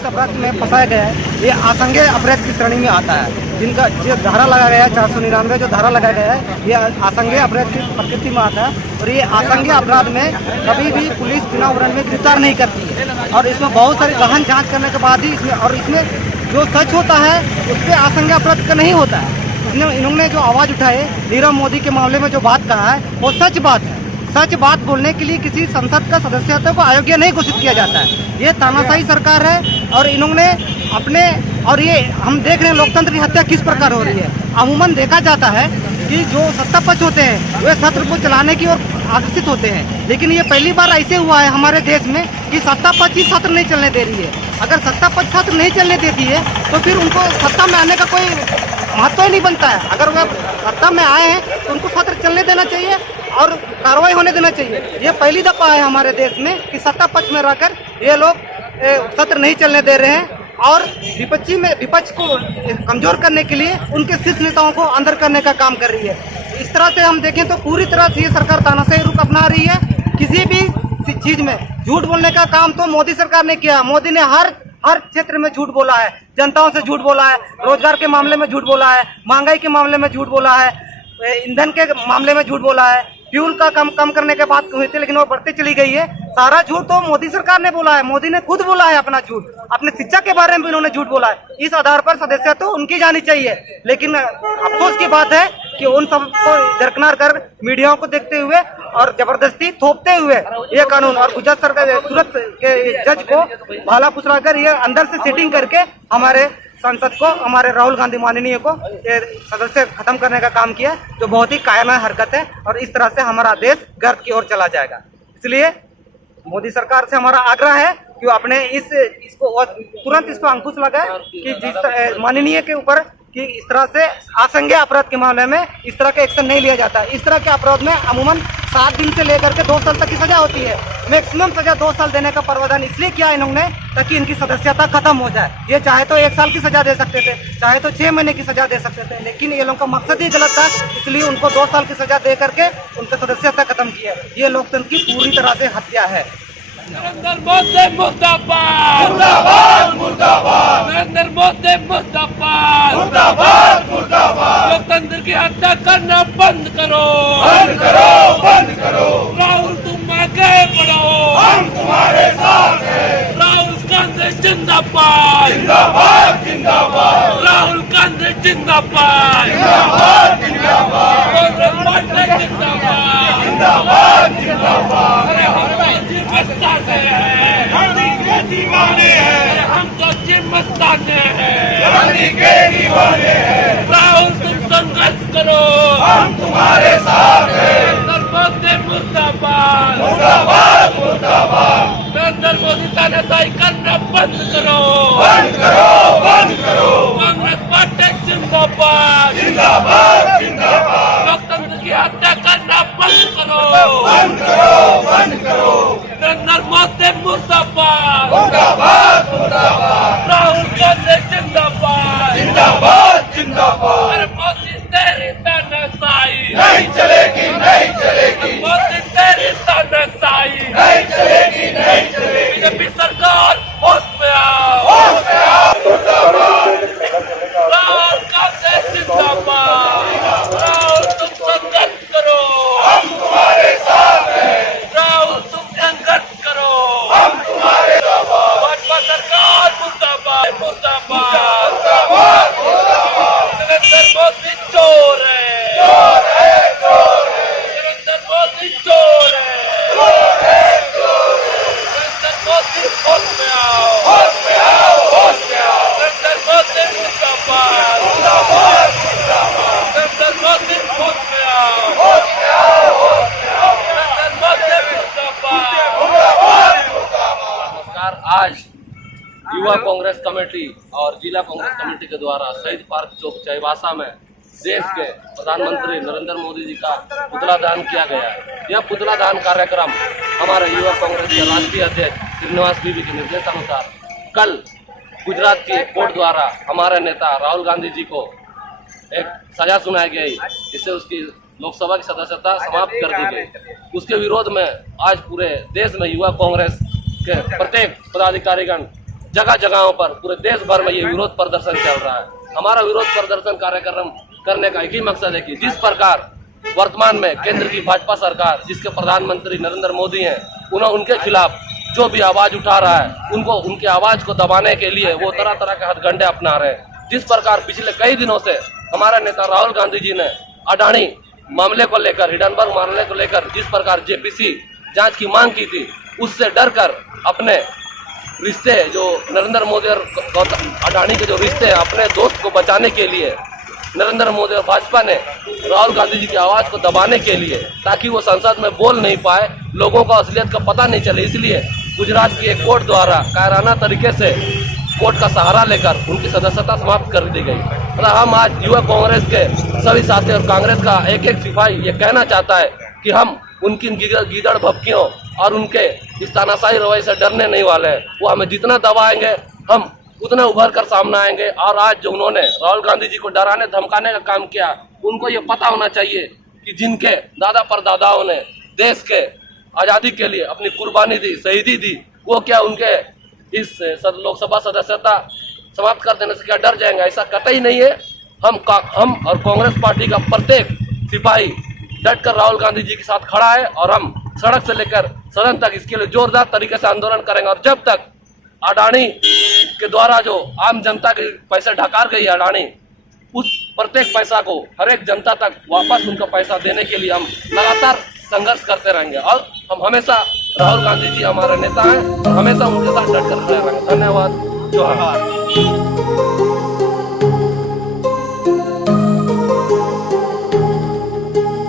जिस अपराध में फंसाया गया है ये आसंज्ञेय अपराध की श्रेणी में आता है। जिनका जो धारा लगाया गया है 499 जो धारा लगाया गया है ये आसंज्ञेय अपराध की प्रकृति में आता है और ये आसंज्ञेय अपराध में कभी भी पुलिस बिना वारंट में गिरफ्तार नहीं करती है और इसमें बहुत सारी गहन जाँच करने के बाद ही इसमें जो सच होता है उस पर आसंज्ञेय अपराध का नहीं होता है। इन्होंने जो आवाज़ उठाए नीरव मोदी के मामले में जो बात कहा है वो सच बात है। सच बात बोलने के लिए किसी संसद का सदस्यता को अयोग्य नहीं घोषित किया जाता है। ये तानाशाही सरकार है और इन्होंने अपने और ये हम देख रहे हैं लोकतंत्र की हत्या किस प्रकार हो रही है। अमूमन देखा जाता है कि जो सत्ता पक्ष होते हैं वे सत्र को चलाने की ओर आकर्षित होते हैं, लेकिन ये पहली बार ऐसे हुआ है हमारे देश में कि सत्ता पक्ष ही सत्र नहीं चलने दे रही है। अगर सत्ता पक्ष सत्र नहीं चलने देती है तो फिर उनको सत्ता में आने का कोई महत्व ही नहीं बनता है। अगर वह सत्ता में आए हैं तो उनको सत्र चलने देना चाहिए और कार्रवाई होने देना चाहिए। ये पहली दफा है हमारे देश में कि सत्ता पक्ष में रहकर ये लोग सत्र नहीं चलने दे रहे हैं और विपक्ष को कमजोर करने के लिए उनके शीर्ष नेताओं को अंदर करने का काम कर रही है। इस तरह से हम देखें तो पूरी तरह से ये सरकार तानाशाही रुख अपना रही है। किसी भी चीज में झूठ बोलने का काम तो मोदी सरकार ने किया। मोदी ने हर क्षेत्र में झूठ बोला है, जनताओं से झूठ बोला है, रोजगार के मामले में झूठ बोला है, महंगाई के मामले में झूठ बोला है, ईंधन के मामले में झूठ बोला है, फ्यूल का कम करने के बात हुई थी लेकिन वो बढ़ती चली गई है। सारा झूठ तो मोदी सरकार ने बोला है। मोदी ने खुद बोला है अपना झूठ। अपने शिक्षा के बारे में भी उन्होंने झूठ बोला है। इस आधार पर सदस्यता तो उनकी जानी चाहिए, लेकिन अफसोस की बात है कि उन सबको दरकिनार कर मीडिया को देखते हुए और जबरदस्ती थोपते हुए ये कानून और गुजरात सरकार सूरत के जज को भाला फुसला कर ये अंदर से सेटिंग करके हमारे संसद को, हमारे राहुल गांधी माननीय को ये सदस्य खत्म करने का काम किया, जो बहुत ही कायरना हरकत है और इस तरह से हमारा देश गर्व की ओर चला जाएगा। इसलिए मोदी सरकार से हमारा आग्रह है कि वो अपने इसको तुरंत इस पर अंकुश लगाए कि जिस माननीय के ऊपर कि इस तरह से आसंज्ञेय अपराध के मामले में इस तरह का एक्शन नहीं लिया जाता। इस तरह के अपराध में अमूमन 7 दिन से लेकर के 2 साल तक की सजा होती है। मैक्सिमम सजा 2 साल देने का प्रावधान इसलिए किया इन्होंने ताकि इनकी सदस्यता खत्म हो जाए। ये चाहे तो 1 साल की सजा दे सकते थे, चाहे तो 6 महीने की सजा दे सकते थे, लेकिन ये लोगों का मकसद ही गलत था, इसलिए उनको 2 साल की सजा दे करके उनका सदस्यता खत्म किया। ये लोकतंत्र की पूरी तरह से हत्या है। नरेंद्र मोदी मुर्दाबाद, मुर्दाबाद, मुर्दाबाद। नरेंद्र मोदी मुर्दाबाद, मुर्दाबाद, मुर्दाबाद। लोकतंत्र की हत्या करना बंद करो, बंद करो, बंद करो। राहुल तुम आगे बढ़ो, हम तुम्हारे साथ हैं। राहुल गांधी जिंदाबाद, जिंदाबाद, जिंदाबाद। राहुल गांधी जिंदाबाद, जिंदाबाद, जिंदाबाद। कांग्रेस पार्टी जिंदाबाद, जिंदाबाद, जिंदाबाद। अरे हम मस्ताने हैं, गांधी के दीवाने हैं, हम तो जिम मस्ताने हैं, गांधी के दीवाने हैं। राहुल तुम संघर्ष करो, हम तुम्हारे साथ हैं। नरेंद्र मोदी मुर्दाबाद, मुर्दाबाद, मुर्दाबाद। नरेंद्र मोदी तानाशाही करना बंद करो, बंद करो, बंद करो। कांग्रेस पार्टी जिंदाबाद, जिंदाबाद, जिंदाबाद। लोकतंत्र की हत्या करना बंद करो, बंद करो, बंद करो। नरेंद्र मोदी मुर्दाबाद, मुर्दाबाद, मुर्दाबाद। राहुल गांधी जिंदाबाद, जिंदाबाद, जिंदाबाद। अरे मोदी तेरी तानाशाही नहीं चलेगी, नहीं चलेगी। मोदी तेरी तानाशाही नहीं चलेगी, नहीं चलेगी। बीजेपी सरकार होश में आओ, होश में आओ। मुर्दाबाद। राहुल गांधी जिंदाबाद। राहुल तुम संघर्ष करो, हम तुम्हारे साथ हैं। राहुल तुम संघर्ष करो, हम तुम्हारे साथ। भाजपा सरकार मुर्दाबाद, मुर्दाबाद, मुर्दाबाद, मुर्दाबाद। नरेंद्र मोदी चोर है, चोर है, चोर है। नरेंद्र मोदी चोर है, चोर है, चोर है। नरेंद्र मोदी होश में आओ, होश में आओ, होश में आओ। नरेंद्र मोदी मुर्दाबाद, मुर्दाबाद, मुर्दाबाद। नरेंद्र मोदी होश में आओ, होश में आओ, होश में आओ। नरेंद्र मोदी मुर्दाबाद, मुर्दाबाद, मुर्दाबाद। नमस्कार। आज युवा कांग्रेस कमेटी और जिला कांग्रेस कमेटी के द्वारा शहीद पार्क चौक चाईबासा में देश के प्रधानमंत्री नरेंद्र मोदी जी का पुतला दान किया गया है। यह पुतला दान कार्यक्रम हमारे युवा कांग्रेस के राष्ट्रीय अध्यक्ष श्रीनिवास बीवी के निर्देशानुसार कल गुजरात की कोर्ट द्वारा हमारे नेता राहुल गांधी जी को एक सजा सुनाई गई, जिससे उसकी लोकसभा की सदस्यता समाप्त कर दी गई। उसके विरोध में आज पूरे देश में युवा कांग्रेस के प्रत्येक पदाधिकारीगण जगह जगहों पर पूरे देश भर में ये विरोध प्रदर्शन चल रहा है। हमारा विरोध प्रदर्शन कार्यक्रम करने का एक ही मकसद है कि जिस प्रकार वर्तमान में केंद्र की भाजपा सरकार, जिसके प्रधानमंत्री नरेंद्र मोदी हैं, उनके खिलाफ जो भी आवाज उठा रहा है, उनको उनकी आवाज को दबाने के लिए वो तरह तरह के हथकंडे अपना रहे हैं। जिस प्रकार पिछले कई दिनों से हमारा नेता राहुल गांधी जी ने अडानी मामले को लेकर, हिडनबर्ग मामले को लेकर जिस प्रकार जेपीसी जांच की मांग की थी, उससे डरकर अपने रिश्ते जो नरेंद्र मोदी और अडानी के जो रिश्ते हैं, अपने दोस्त को बचाने के लिए नरेंद्र मोदी और भाजपा ने राहुल गांधी जी की आवाज को दबाने के लिए, ताकि वो संसद में बोल नहीं पाए, लोगों को असलियत का पता नहीं चले, इसलिए गुजरात की एक कोर्ट द्वारा कायराना तरीके से कोर्ट का सहारा लेकर उनकी सदस्यता समाप्त कर दी गई। मतलब हम आज युवा कांग्रेस के सभी साथी और कांग्रेस का एक एक सिपाही ये कहना चाहता है कि हम उनकी गीदड़ भपकियों और उनके इस तानाशाही रवैये से डरने नहीं वाले हैं। वो हमें जितना दबाएंगे हम उतना उभर कर सामने आएंगे। और आज जो उन्होंने राहुल गांधी जी को डराने धमकाने का काम किया, उनको ये पता होना चाहिए कि जिनके दादा परदादाओं ने देश के आज़ादी के लिए अपनी कुर्बानी दी, शहीदी दी, वो क्या उनके इस लोकसभा सदस्यता समाप्त कर देने से क्या डर जाएंगे? ऐसा कतई नहीं है। हम और कांग्रेस पार्टी का प्रत्येक सिपाही डट कर राहुल गांधी जी के साथ खड़ा है और हम सड़क से लेकर सदन तक इसके लिए जोरदार तरीके से आंदोलन करेंगे। और जब तक अडानी के द्वारा जो आम जनता के पैसे ढकार गई है अडानी, उस प्रत्येक पैसा को हर एक जनता तक वापस उनका पैसा देने के लिए हम लगातार संघर्ष करते रहेंगे। और हम हमेशा राहुल गांधी जी हमारे नेता हैं, हमेशा उनके साथ डट कर खड़े रहेंगे। धन्यवाद। जोहार।